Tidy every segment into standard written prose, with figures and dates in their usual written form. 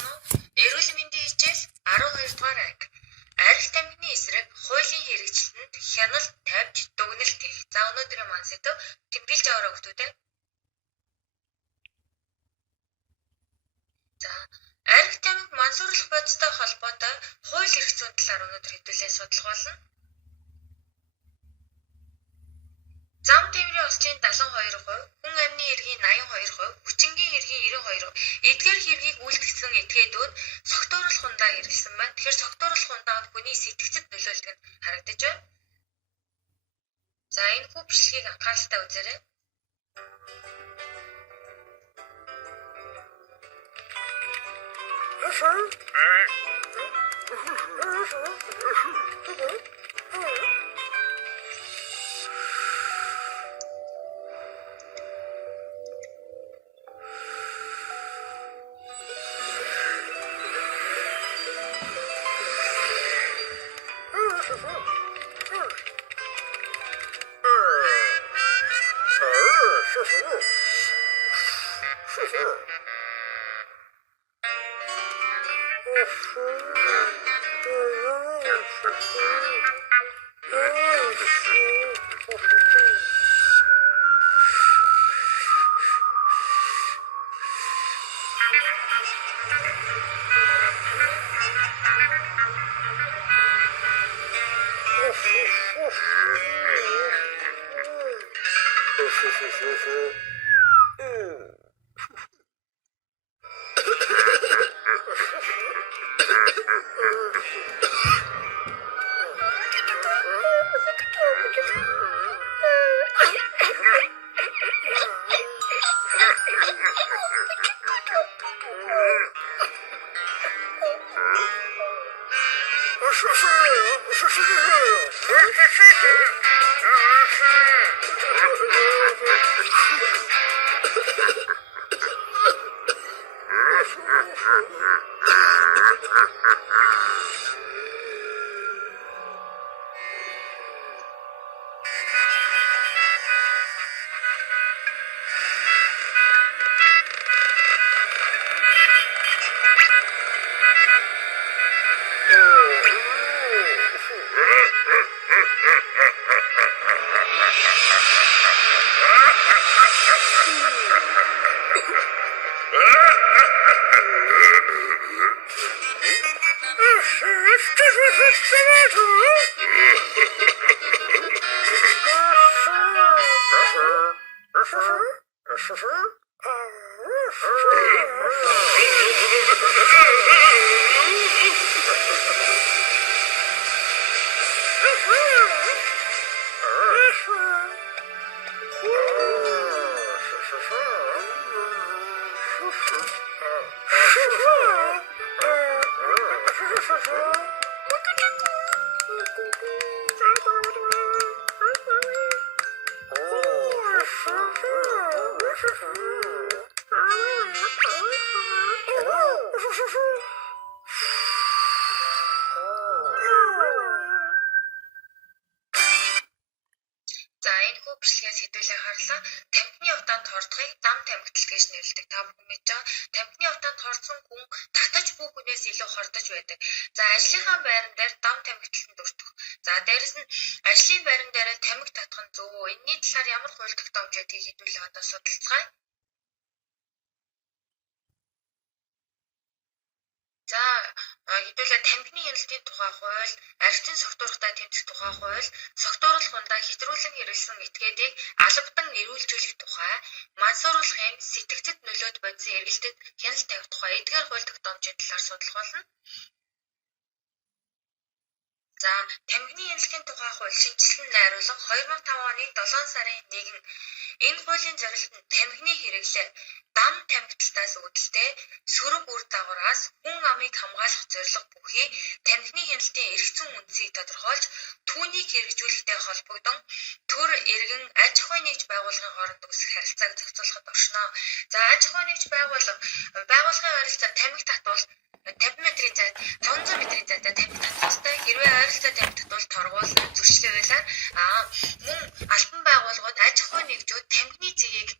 сайн уу? Эрүүл мэндийн хичээл 12 дугаар анги. Арх тамхины эсрэг хуулийн хэрэгжилтэнд хяналт тавьж дүгнэлт хийх. За өнөөдрийн маань сэдэв тэмдэглэж байгаа хүмүүстээ. За арх тамхи мансууруулах бодистой холбоотой хууль эрх зүйн талаар өнөөдөр хэдүүлээ судлах болно. Зам тээврийн осчийн 72%, хүн амны эргийн 82%, хүчингийн эргийн 92%, эдгээр хэргийг үйлдэгдсэн этгээдүүд согтууруулах хундаа хэрэглэсэн байна. Тэгэхээр согтууруулах хундаанд хүний сэтгцэд нөлөөлдөг нь харагдаж байна. За энэ хүүхэлшлийг анхааралтай үзээрэй. Хэдүүлээ харлаа. Тамхины утаанд хордохыг зам тамхитал гэж нэрлэдэг. Та бүхэн мэдж байгаа. Тамхины утаанд хордсон хүн татаж бүх хүнээс илүү хордож байдаг. За ажлынхаа байран дээр зам тамхиталтанд өртөх. За дээрэс нь ажлын байран дээр тамхи татах нь зөв үү? Энэний талаар ямар хууль тогтоомж байдгийг хэдүүлээ одоо судалцгаая. За хэдүүлээ тамхины хяналтын тухай хууль, архитын согтуурхтай тэмцэх тухай хууль, согтууруулах хундаа хэтрүүлэн хэрэглэсэн этгээдийг албадан эрүүлжүүлэх тухай, мансууруулах юм сэтгцэд нөлөөд бодисын эргэлтэд хяналт тавих тухай эдгээр хууль тогтоомжийн талаар судлах болно. За тамхины хяналтын тухай хууль шинжилсэн найруулга 2005 оны 7 сарын 1 энэ хуулийн зорилт нь тамхины хэрэглээ дан тамхиталтаас үүдэлтэй сөрөг үр дагавраас хүн амыг хамгаалах зорилго бүхий тамхины хяналтын эрх зүйн үндсийг тодорхойлж түүнийг хэрэгжүүлэхтэй холбогдсон төр иргэн аж ахуйн нэгж байгууллагын хооронд үүсэх харилцааг зохицуулахад оршино. За аж ахуйн нэгж байгууллагын ойролцоо тамхи татвал 50 метрийн зайд 500 метрийн зайдаа тамхи татвалтай хэрвээ ойролцоо тамхи татвал торгуулна зөрчлөө байлаа. Мөн албан байгууллагууд аж ахуйн нэгжүүд тамхины цэгийг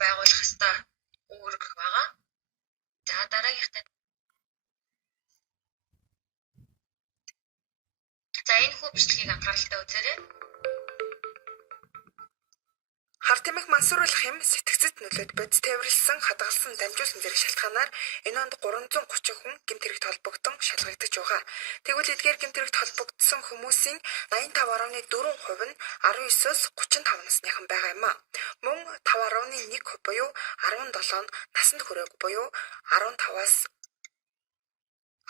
байгуулах ёстой үүрэг байгаа. За дараагийнхтай За энэ хүү бичлэгийг анхааралтай үзээрэй. Хар тамхи мансууруулах юм сэтгцэд нөлөөд бодис тээвэрлсэн, хадгалсан, дамжуулсан зэрэг шалтгаанаар энэ онд 330 хүн гэмт хэрэгт холбогдсон шалгагдаж байгаа. Тэгвэл эдгээр гэмт хэрэгт холбогдсон хүмүүсийн 85.4% нь 19-с 35 насныхан байгаа юм а. Мөн 5.1% буюу 17 нь насанд хүрээгүй буюу 15-аас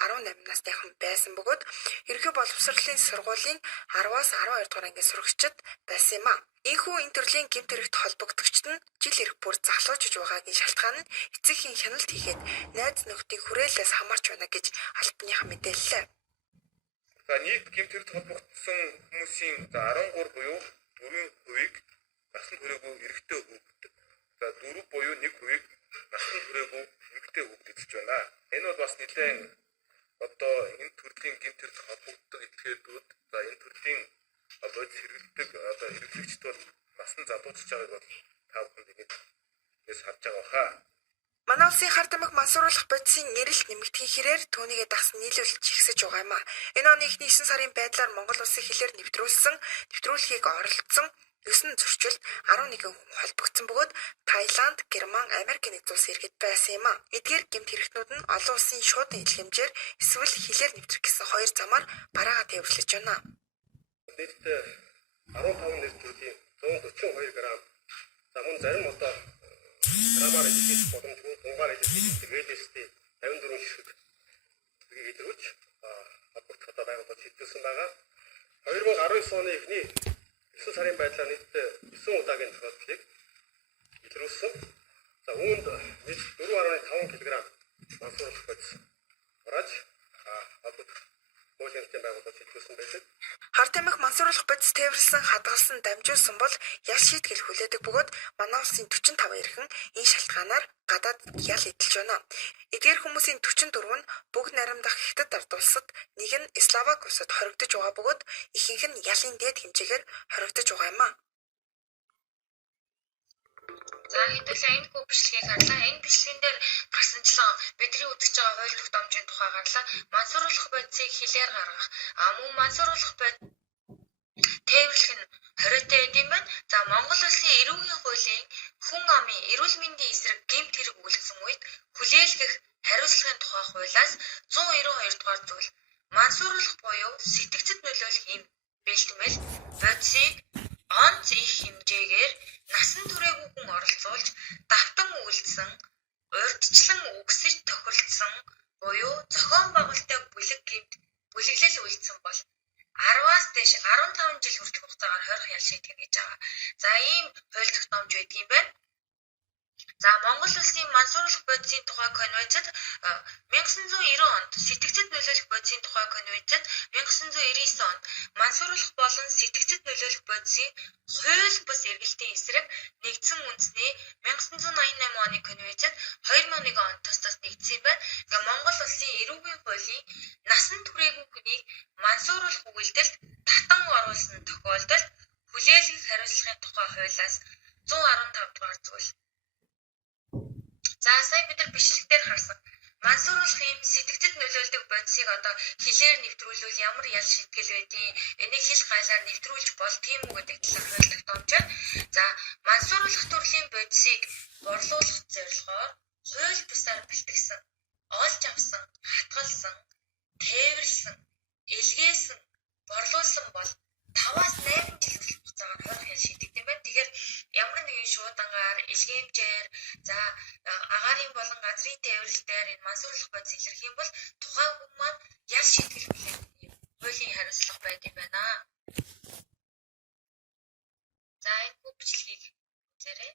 18 насныхан байсан бөгөөд ерөнхий боловсролын сургуулийн 10-аас 12 дугаар ангийн сурагчид байсан юм а. Ийхүү энэ төрлийн гэмт хэрэгт холбогдогчд нь жил ирэх бүр захлуужж байгаагийн шалтгаан нь эцэгхийн хяналт хийхэд найз нөхдийн хүрээлэлээс хамаарч байна гэж албаныхан мэдээллээ. За нийт гэмт хэрэгт холбогдсон хүмүүсийн 13 буюу 4%-ийг насанд хүрээгүй эрэгтэй хүүхэд. За 4 буюу 1%-ийг насанд хүрээгүй эмэгтэй хүүхэд гэж байна. Энэ бол бас нэлээд одоо энэ төрлийн гэмт хэрэгт холбогддог этгээдүүд за энэ төрлийн бодис хэрэглэдэг одоо хэрэглэгчд бол насан залуучж байгааг бол та бүхэн нэгээс харж байгаа хаа. Манай улсын хар тамхи мансууруулах бодисын нэрэлт нэмэгдэхийн хэрээр түүнийгээ дагсан нийлүүлэлт ихсэж байгаа юм а. Энэ оны эхний 9 сарын байдлаар Монгол улсын хилээр нэвтрүүлэхийг оролцсон 9 зөрчилд 11 хүн холбогдсон бөгөөд Таиланд, Герман, Америкийн нэгдсэн улсын иргэд байсан юм а. Эдгээр гэмт хэрэгтнүүд нь олон улсын шуудан илгээмжээр эсвэл хилээр нэвтрэх гэсэн хоёр замаар бараагаа тээвэрлэж байна. Нийтдээ 15 нийт төрлийн 142 г. За мөн зарим одоо грамаар илэрхийлэх боломжгүй дунгаар илэрхийлэх ээлжтэй 54 ширхэг илэрүүлж апорт одоо байгуулж хэвлүүлсэн байгаа. 2019 оны эхний 9 сарын байдлаар нийтдээ 9 удаагийн тохиолдлыг илрүүлсэн. За үүнд 4.5 кг мансууруулах бодис гараж апорт хуулийн байгуулж хэвлүүлсэн байдаг. Хар тамхи мансууруулах бодис тээвэрлсэн, хадгалсан, дамжуулсан бол ял шийтгэл хүлээдэг бөгөөд манай улсын 45 эрхэн энэ шалтгаанаар гадаад ял эдэлж байна. Эдгээр хүмүүсийн 44 нь бүгд наримдах Хятад ард улсад, нэг нь Словак улсад хоригдож байгаа бөгөөд ихэнх нь ялын дээд хэмжээгээр хоригдож байгаа юм а. За хэдүүлээ энэ хүү бичлэгийг харлаа. Энэ бичлэгэн дээр гарсанчлан бидний үзэж байгаа хууль тогтоомжийн тухай гарлаа. Мансууруулах бодисыг хилээр гаргах. Мөн мансууруулах бодис тээвэрлэх нь хориотой байд юм байна. За Монгол улсын эрүүгийн хуулийн хүн амын эрүүл мэндийн эсрэг гэмт хэрэг үйлдсэн үед хүлээлгэх хариуцлагын тухай хуулиас 192 дугаар зүйл мансууруулах буюу сэтгцэд нөлөөлөх юм бэлтгэл бодисыг онц их хэмжээгээр насан туршаагүй хүн оролцуулж давтан үйлдсэн, урьдчилан үгсэж тохиролцсон буюу зохион байгуулалттай бүлэглэл үйлдсэн бол 10-аас дээш 15 жил хүртэлх хугацаагаар хорих ял шийтгэн гэж байгаа. За ийм хууль тогтоомж байдаг юм байна. За Монгол улсын мансууруулах бодисын тухай конвенцэд 1990 онд сэтгцэд нөлөөлөх бодисын тухай конвенцэд 1999 онд мансууруулах болон сэтгцэд нөлөөлөх бодисын хууль бус эргэлтийн эсрэг нэгдсэн үндэсний 1988 оны конвенцэд 2001 онд тус нэгдсэн юм байна. Ингээ Монгол улсын эрүүгийн хуулийн насан туршаагүй хүнийг мансууруулах үйлдэлд татан оруулсан тохиолдолд хүлээлгэх хариуцлагын тухай хуулиас 115 дугаар зүйл. За сая бид нар бичлэгээр харсан. Мансууруулах юм сэтгцэд нөлөөлдөг бодисыг одоо хилээр нэвтрүүлвэл ямар ял шийтгэл байдгийг энийг хил гайлаар нэвтрүүлж болдгийм үү гэдэг талаар хууль тогтоомж байна. За мансууруулах төрлийн бодисыг борлуулах зорилгоор хууль бусаар бэлтгэсэн, олж авсан, хатгалсан, тээвэрлсэн, илгээсэн, борлуулсан бол 5-аас 8 жил хүртэлх хугацаагаар хорих ял шийдэгдэв юм байна. Тэгэхээр ямар нэгэн шуудангаар, илгээмжээр, за агаарын болон газрын тээвэрлэлээр энэ мансууруулах бодис илэрх юм бол тухайн хүн маань ял шийтгэл хүлээх юм хуулийн хариуцлага байд юм байна. За энэ бүх бичлэгийг үзээрэй.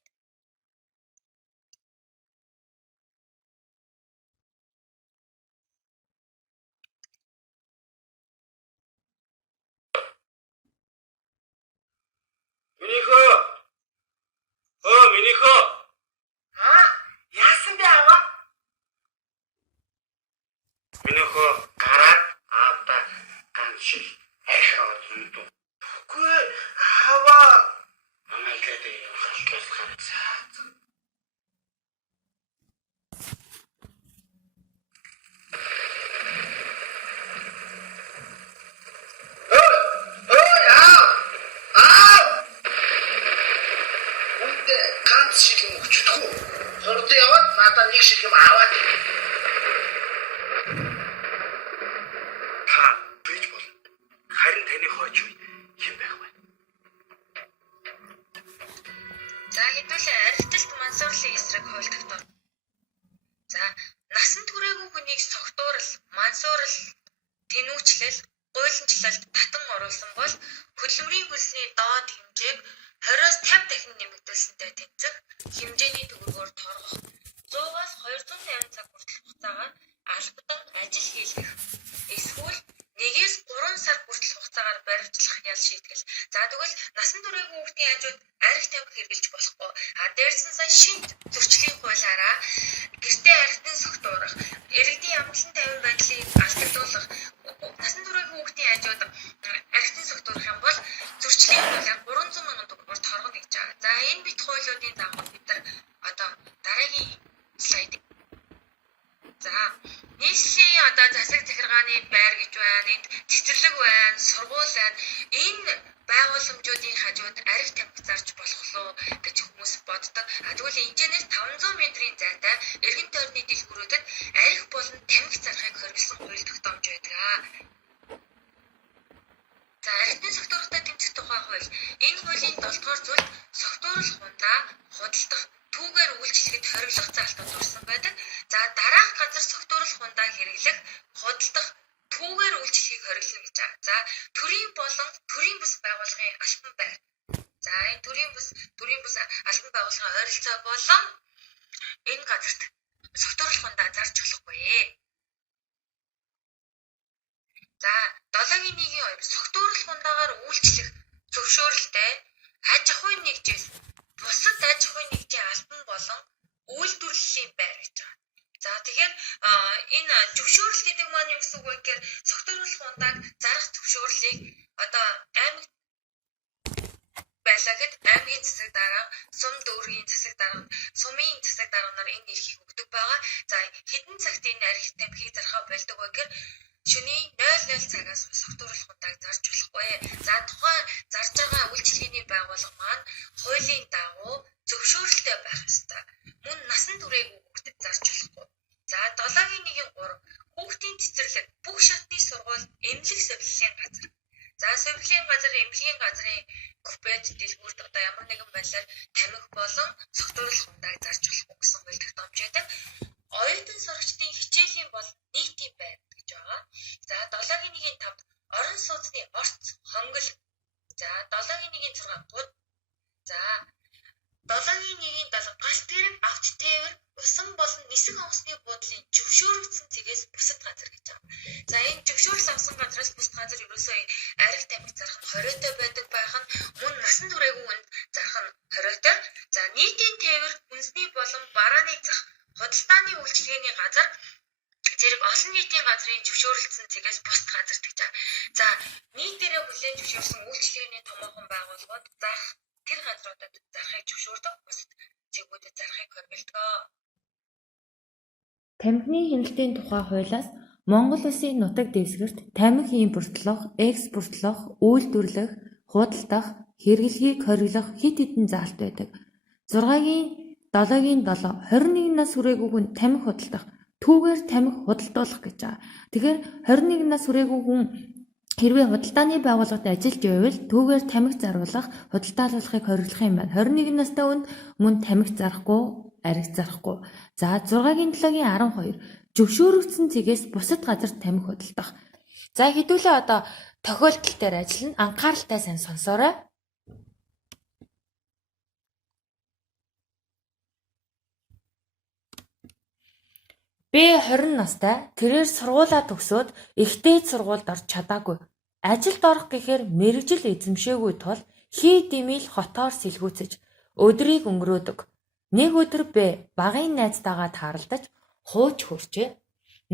Минийхөө. Яасан бэ аваа? Минийхөө гараад аавда ганшил ахиад зүндүү. Үгүй аваа. Амайлаад явахаас ганцаа. Гэхдээ ганц шилэн өгчдөггүй. Хурд яваад надад нэг шилэн аваад. Та бийж бол. Харин таны хойч хэн байх вэ? За хэдүүлээ архитект мансуурлын эсрэг хуульдагтор. За насан туршаагүй хүнийг согтуурал, мансуурал, тэнүүчлэл, гуйланчлалд татан оруулсан бол хөдөлмөрийн хөлсний доод хэмжээг 20-с 50 дахин нэмэгдүүлсэнтэй тэнцэх хэмжээний төгрөгөөр торгох 100-аас 250 цаг хүртэлх хугацаагаар албадан ажил хийлгэх эсвэл 1-ээс 3 сар хүртэлх хугацаагаар баривчлах ял шийтгэл. За тэгвэл насан туршаагүй хүүхдийн хажууд архи тамхи хэрэгжилж болохгүй. Дээрсэн сая шинэ зөрчлийн хуулиараа гэртээ архитын согтуурах, иргэдийн амтлан тайван байдлыг алдагдуулах, насан туршаагүй хүүхдийн хажууд архитын согтуурах юм бол зөрчлийн хуулиар 300 мянган төгрөгөөр торгоно гэж байгаа. За энэ бит хуулиудын дагуу бид нар одоо дараагийн слайд. За нийслэлийн одоо засаг захиргааны байр гэж байна, энд цэцэрлэг байна, сургууль байна. Энэ байгууламжуудын хажууд архи тамхи зарж болох луу гэж хүмүүс боддог. Тэгвэл энэчнээс 500 метрийн зайтай эргэн тойрны дэлгүүрүүдэд архи болон тамхи зарахыг хоригдсан хууль тогтоомж байдаг. За архитын согтуурахтай тэмцэх тухай хууль. Энэ хуулийн 7 дугаар зүйлд согтууруулах хундаа худалдах түүгээр үйлчлэхэд хориглох залтууд орсон байдаг. За дараах газар согтууруулах хундаа хэрэглэх, худалдах, түүгээр үйлчлэхийг хориглоно гэж байгаа. За төрийн болон төрийн бус байгууллагын албан байр. За энэ төрийн бус албан байгууллагын ойролцоо болон энэ газарт согтууруулах хундаа зарж болохгүй. За 7-1-2 согтууруулах хундаагаар үйлчлэх зөвшөөрөлтэй аж ахуйн нэгжээс бусад аж ахуйн нэгжийн албан болон үйлдвэрлэлийн байр гэж байгаа. За тэгэхээр энэ зөвшөөрөл гэдэг маань юу гэсэн үг вэ гэхээр согтууруулах хундааг зарах зөвшөөрлийг одоо аймаг байлаа гэд аймгийн засаг дарга, сум дүүргийн засаг дарга, сумын засаг дарга нар энэ эрхийг өгдөг байгаа. За хэдэн цагт энэ архи тамхиг зархаа болдог вэ гэхээр шөнийн 00 цагаас согтууруулах хундайг зарж болохгүй. За тухайн зарж байгаа үйлчлэгээний байгууллага маань хуулийн дагуу зөвшөөрөлтэй байх ёстой. Мөн насан туршаагүй хүүхдэд зарж болохгүй. За 7-1-3 хүүхдийн цэцэрлэг бүх шатны сургууль эмнэлэг сувиллийн газар. За сувиллийн газар эмнэлгийн газрын купед дэлгүүрт одоо ямар нэгэн байдлаар тамхи болон согтууруулах хундайг зарж болохгүй гэсэн хууль тогтоомж байдаг. Оюутан сурагчдын хичээлийн бол нийтийн байр гэж байгаа. За 7-1-5 орон сууцны орц, хонгол. За 7-1-6 гуд. За 7-1-7 галт тэрэг, авч тээвэр, усан болон нисэх онгоцны буудлын зөвшөөрөгдсөн цэгээс бусад газар гэж байгаа. За энэ зөвшөөрөл авсан газраас бусад газар ерөөсөө архи тамхи зарах нь хориотой байдаг байх нь мөн насан туршаагүй хүнд зарах нь хориотой. За нийтийн тээвэр, үндэсний болон барааны зах худалдааны үйлчилгээний газар зэрэг олон нийтийн газрын зөвшөөрөлдсөн цэгээс бусад газар гэж байгаа. За нийтээрээ хүлээн зөвшөөрсөн үйлчилгээний томоохон байгууллагууд зарах тэр газруудад зарахыг зөвшөөрдөг, бусад цэгүүдэд зарахыг хоригддог. Тамхины хяналтын тухай хуулиас Монгол Улсын нутаг дэвсгэрт тамхи импортлох, экспортлох, үйлдвэрлэх, худалдах, хэрэглэхийг хориглох хэд хэдэн заалт байдаг. 6-гийн 7-гийн 7 21 нас хүрээгүй хүн тамхи худалдах, түүгээр тамхи худалдуулах гэж байгаа. Тэгэхээр 21 нас хүрээгүй хүн хэрвээ худалдааны байгууллагад ажиллаж байвал түүгээр тамхи заруулах, худалдаалуулахыг хориглох юм байна. 21 настай хүнд мөн тамхи зарахгүй, архи зарахгүй. За 6-гийн 7-гийн 12 зөвшөөрөгдсөн цэгээс бусад газар тамхи худалдах. За хэдүүлээ одоо тохиолдол дээр ажиллана. Анхааралтай сайн сонсоорой. Б20 настай тэрээр сургуулаа төгсөөд ихтэй сургуульд орж чадаагүй. Ажилд орох гэхээр мэргэжил эзэмшээгүй тул хий дэмийл хотоор сэлгүүцэж өдрийг өнгөрөөдөг. Нэг өдөр Б багын найзтайгаа тааралдаж хууч хөрчээ.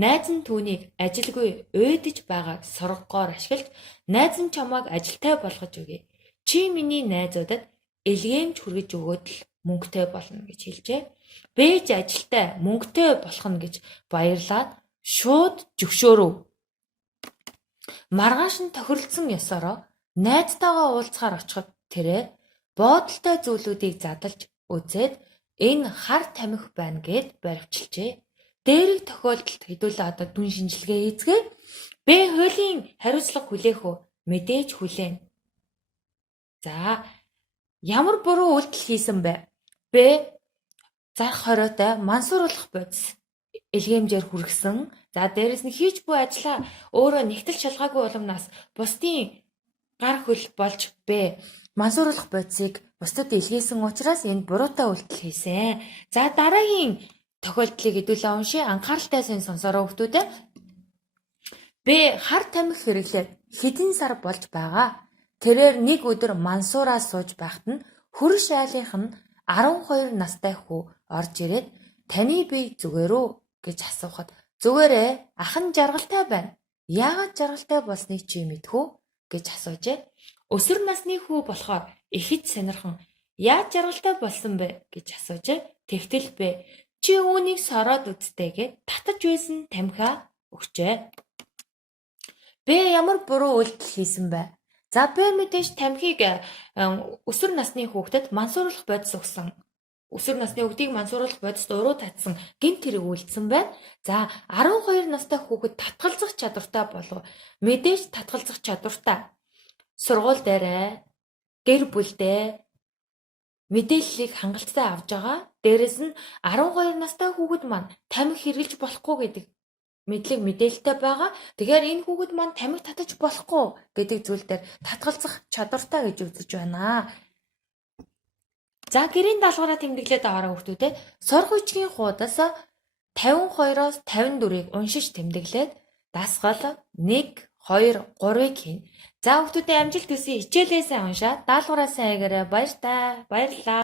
Найз нь түүнийг ажилгүй уйдаж байгааг сургахоор ашиглаж найз нь чамайг ажилтай болгож өгье. Чи миний найзуудад элгээмж хүргэж өгөөд л мөнгөтэй болно гэж хэлжээ. Бэж ажилтай мөнгөтэй болох нь гэж баярлаад шууд зөвшөөрөв. Маргааш нь тохиролцсон ёсороо найзтайгаа уулзахаар очиход тэрээр буудалтай зүйлүүдийг задалж үзээд энэ хар тамхи байна гэд баривчилжээ. Дээрх тохиолдолд хэдүүлээ одоо дүн шинжилгээ хийцгээе. Б хуулийн хариуцлага хүлээх үү? Мэдээж хүлээн. За ямар буруу үйлдэл хийсэн бэ? Б зарх хориотой мансууруулах бодис илгээмжээр хүргэсэн. За дээрэс нь хийж буй ажлаа өөрөө нэгтэл шалгаагүй уламнаас бусдын гар хөл болж Б мансууруулах бодисыг бусдад илгээсэн учраас энд буруутай үйлдэл хийсэн. За дараагийн тохиолдлыг хэдүүлээ уншия. Анхааралтай сайн сонсороо хүүхдүүдээ. Б хар тамхи хэрэглээд хэдэн сар болж байгаа. Тэрээр нэг өдөр мансуураа сууж байхад нь хөрш айлынх нь 12 настай хүү орж ирээд таны бие зүгээр үү гэж асуухад зүгээрээ ах нь жаргалтай байна. Яагаад жаргалтай болсныг чи мэдхүү гэж асуужээ. Өсвөр насны хүү болохоор ихэд сонирхон яаж жаргалтай болсон бэ гэж асуужээ. Тэгтэл Б чи үүнийг сороод үзтээ гэд татаж байсан тамхиа өгчээ. Б ямар буруу үйлдэл хийсэн бэ? За Б мэдээж тамхиг өсвөр насны хүүхдэд мансууруулах бодис өгсөн. Өсвөр насны хүүхдийг мансууруулах бодис уруу татсан гэмт хэрэг үйлдсэн байна. За 12 настай хүүхэд татгалзах чадвартай болов. Мэдээж татгалзах чадвартай. Сургууль дээрээ гэр бүлдээ мэдээллийг хангалттай авж байгаа. Дээрэс нь 12 настай хүүхэд маань тамхи хэрэглэж болохгүй гэдэг мэдлэг мэдээлэлтэй байгаа. Тэгэхээр энэ хүүхэд маань тамхи татаж болохгүй гэдэг зүйл дээр татгалзах чадвартай гэж үзэж байна. За гэрийн даалгавраа тэмдэглээд аваарай хүүхдүүдээ. Сурах үеийн хуудас 52-оос 54-ыг уншиж тэмдэглээд дасгал 1, 2, 3-ыг хийн. За хүүхдүүдээ амжилт хүсье. Хичээлээ сайн уншаад даалгавраа сайн хийгээрэй. Баярлалаа.